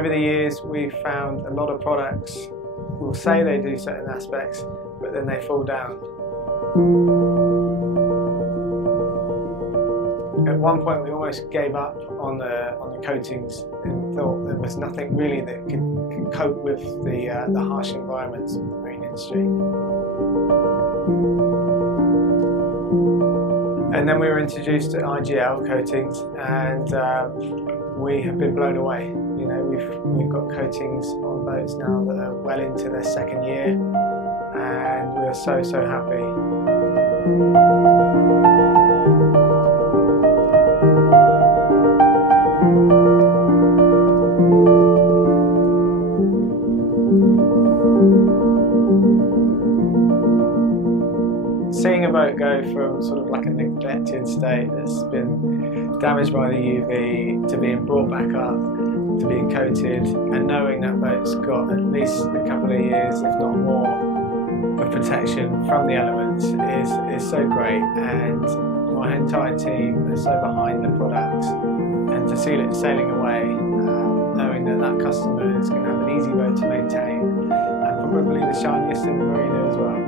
Over the years, we've found a lot of products will say they do certain aspects, but then they fall down. At one point, we almost gave up on the coatings and thought there was nothing really that could cope with the harsh environments of the marine industry. And then we were introduced to IGL coatings, and we have been blown away. You know, we've got coatings on boats now that are well into their second year, and we are so happy. Seeing a boat go from sort of like a neglected state that's been damaged by the UV to being brought back up, to being coated, and knowing that boat's got at least a couple of years, if not more, of protection from the elements is so great. And my entire team is so behind the product, and to see it sailing away, knowing that that customer is going to have an easy boat to maintain, and probably the shiniest in the marina as well.